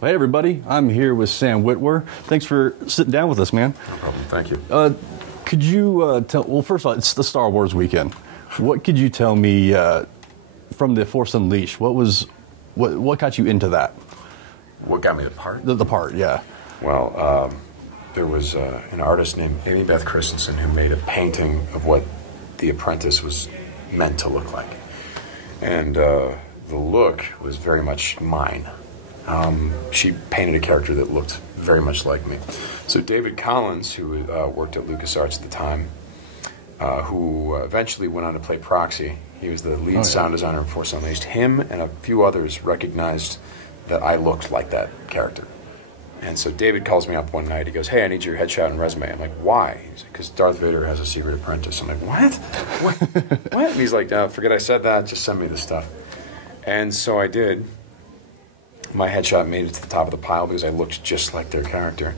Well, hey, everybody. I'm here with Sam Witwer. Thanks for sitting down with us, man. No problem. Thank you. Could you tell... Well, first of all, it's the Star Wars weekend. What could you tell me from The Force Unleashed? What got you into that? What got me the part? The part, yeah. Well, there was an artist named Amy Beth Christensen who made a painting of what The Apprentice was meant to look like. And the look was very much mine. She painted a character that looked very much like me. So David Collins, who worked at LucasArts at the time, who eventually went on to play Proxy, he was the lead sound designer in Force Unleashed, him and a few others recognized that I looked like that character. And so David calls me up one night. He goes, "Hey, I need your headshot and resume." I'm like, "Why?" He's like, "Because Darth Vader has a secret apprentice." I'm like, "What? What?" And he's like, "Forget I said that. Just send me the stuff." And so I did. My headshot made it to the top of the pile because I looked just like their character.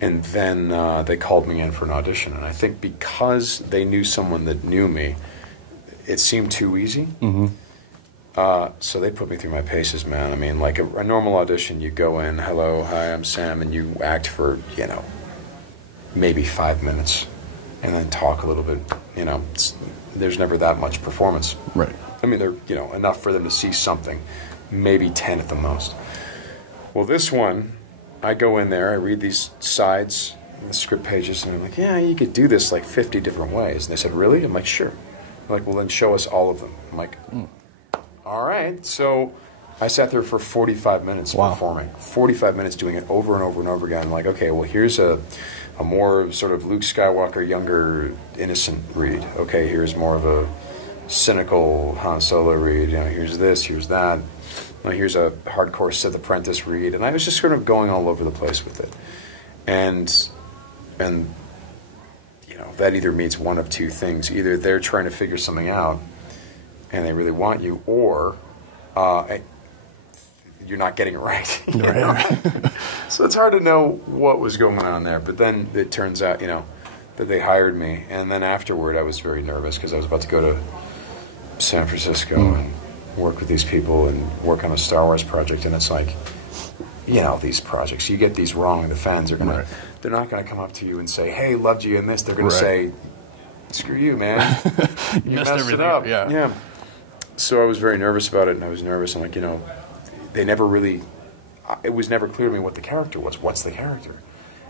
And then they called me in for an audition. And I think because they knew someone that knew me, it seemed too easy. Mm-hmm. So they put me through my paces, man. I mean, like a normal audition, you go in, "Hello, hi, I'm Sam," and you act for, maybe 5 minutes and then talk a little bit. There's never that much performance. Right. I mean, they're, enough for them to see something, maybe 10 at the most. Well, this one, I go in there, I read these sides, the script pages, and I'm like, "Yeah, you could do this like 50 different ways." And they said, "Really?" I'm like, "Sure." They're like, "Well, then show us all of them." I'm like, All right. So I sat there for 45 minutes performing. 45 minutes doing it over and over and over again. I'm like, okay, well, here's a more sort of Luke Skywalker, younger, innocent read. Okay, here's more of a cynical Han Solo read. Here's this, here's that. Here's a hardcore Sith Apprentice read. And I was just sort of going all over the place with it. And that either means one of two things. Either they're trying to figure something out and they really want you, or you're not getting it right. So it's hard to know what was going on there. But then it turns out, that they hired me. And then afterward, I was very nervous because I was about to go to San Francisco and work with these people and work on a Star Wars project. And it's like, these projects, you get these wrong, the fans are going to, they're not going to come up to you and say, "Hey, loved you in this." They're going to say, "Screw you, man. You messed it up." Yeah. So I was very nervous about it, and I was nervous. I'm like, they never really, it was never clear to me what the character was. What's the character?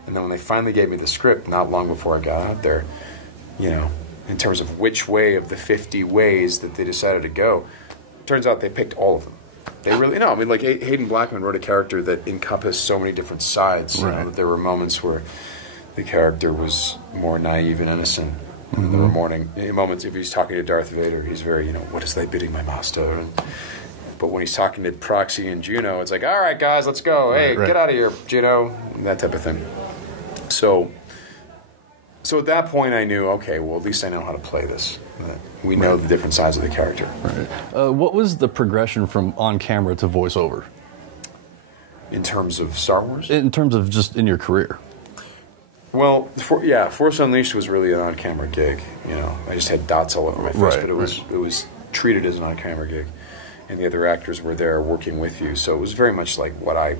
And then when they finally gave me the script, not long before I got out there, in terms of which way of the 50 ways that they decided to go, it turns out they picked all of them. They really, I mean, like Hayden Blackman wrote a character that encompassed so many different sides. That there were moments where the character was more naive and innocent. Mm-hmm. There were moments, if he's talking to Darth Vader, he's very, "What is thy bidding, my master?" But when he's talking to Proxy and Juno, it's like, "All right, guys, let's go. Hey, get out of here, Juno," that type of thing. So at that point, I knew, okay, well, at least I know how to play this. We know the different sides of the character. Right. What was the progression from on camera to voiceover? In terms of Star Wars? In terms of just in your career. Well, Force Unleashed was really an on-camera gig. I just had dots all over my face, but it was treated as an on-camera gig, and the other actors were there working with you. So it was very much like what I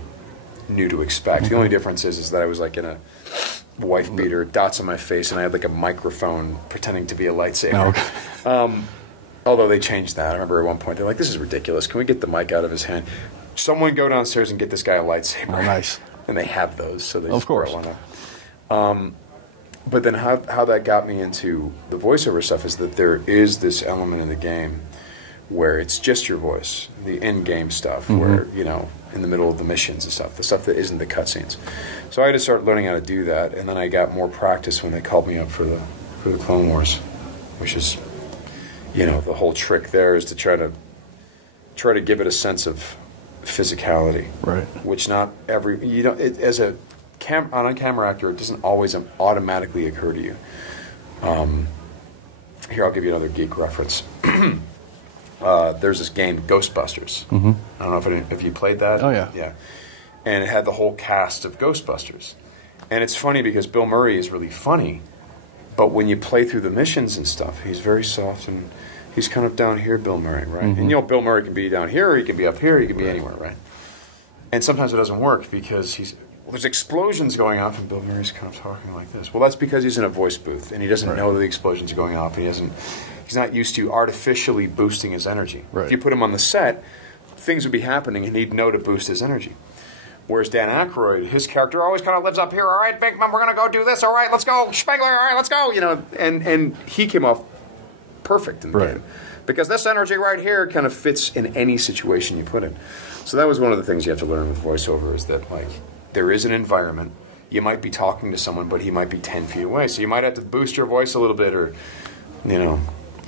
knew to expect. Mm-hmm. The only difference is that I was like in a wife beater, dots on my face, and I had like a microphone pretending to be a lightsaber. Okay. Although they changed that. I remember at one point they're like, "This is ridiculous. Can we get the mic out of his hand? Someone go downstairs and get this guy a lightsaber." Oh, nice. And they have those, so they of course. Brought one up. But then how that got me into the voiceover stuff is that there is this element in the game where it's just your voice, the in-game stuff, where, in the middle of the missions and stuff, the stuff that isn't the cutscenes. So I had to start learning how to do that, and then I got more practice when they called me up for the Clone Wars, which is, the whole trick there is to try to give it a sense of physicality, right? Which not every as a on-camera actor, it doesn't always automatically occur to you. Here, I'll give you another geek reference. There's this game, Ghostbusters. Mm-hmm. I don't know if you played that. Oh, yeah. Yeah. And it had the whole cast of Ghostbusters. And it's funny because Bill Murray is really funny, but when you play through the missions and stuff, he's very soft and he's kind of down here, Bill Murray, right? Mm-hmm. And Bill Murray can be down here, or he can be up here, he can be anywhere, right? And sometimes it doesn't work because there's explosions going off, and Bill Murray's kind of talking like this. Well, that's because he's in a voice booth, and he doesn't know that the explosions are going off, and he's not used to artificially boosting his energy. Right. If you put him on the set, things would be happening, and he'd know to boost his energy. Whereas Dan Aykroyd, his character always kind of lives up here. All right, Binkman, we're going to go do this. All right, let's go. Spengler, all right, let's go. And he came off perfect in the game. Because this energy right here kind of fits in any situation you put in. So that was one of the things you have to learn with voiceover is that, like, there is an environment. You might be talking to someone, but he might be 10 feet away. So you might have to boost your voice a little bit or, you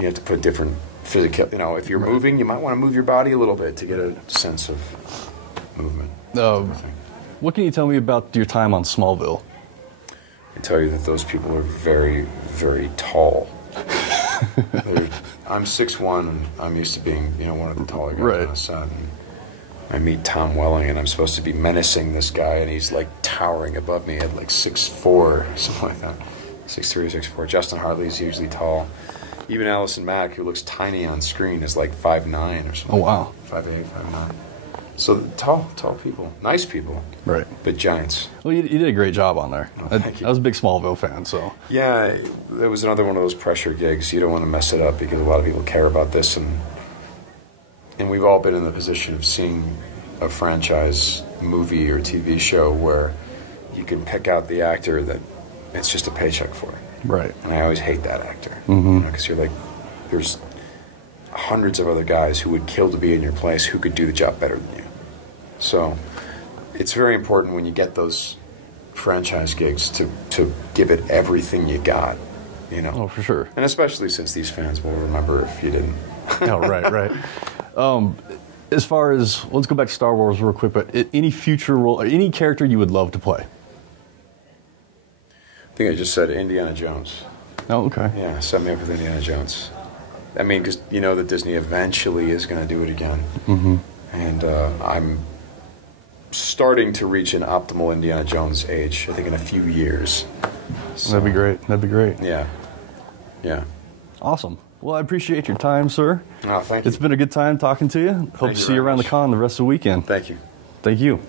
have to put different physical, if you're moving, you might want to move your body a little bit to get a sense of movement. What can you tell me about your time on Smallville? I can tell you that those people are very, very tall. I'm 6'1", and I'm used to being, one of the taller guys on the set. And I meet Tom Welling, and I'm supposed to be menacing this guy, and he's like towering above me at like 6'4", something like that. 6'3", 6'4". Justin Hartley's usually tall. Even Allison Mack, who looks tiny on screen, is like 5'9" or something. Oh, wow. 5'8", 5'9". So tall people, nice people, right? But giants. Well, you did a great job on there. Oh, thank you. I was a big Smallville fan, so yeah, it was another one of those pressure gigs. You don't want to mess it up because a lot of people care about this, and we've all been in the position of seeing a franchise movie or TV show where you can pick out the actor that it's just a paycheck for. Right. And I always hate that actor because you're like, there's hundreds of other guys who would kill to be in your place who could do the job better than you. So it's very important when you get those franchise gigs to give it everything you got, Oh, for sure. And especially since these fans will remember if you didn't. Oh, right. As far as, let's go back to Star Wars real quick, but any future role, or any character you would love to play? I think I just said Indiana Jones. Oh, okay. Yeah, set me up with Indiana Jones. I mean, because you know that Disney eventually is going to do it again. Mm-hmm. And I'm starting to reach an optimal Indiana Jones age, I think in a few years. So, That'd be great. Yeah. Awesome. Well, I appreciate your time, sir. Oh, thank you. It's been a good time talking to you. Hope to see you around the con the rest of the weekend. Thank you. Thank you.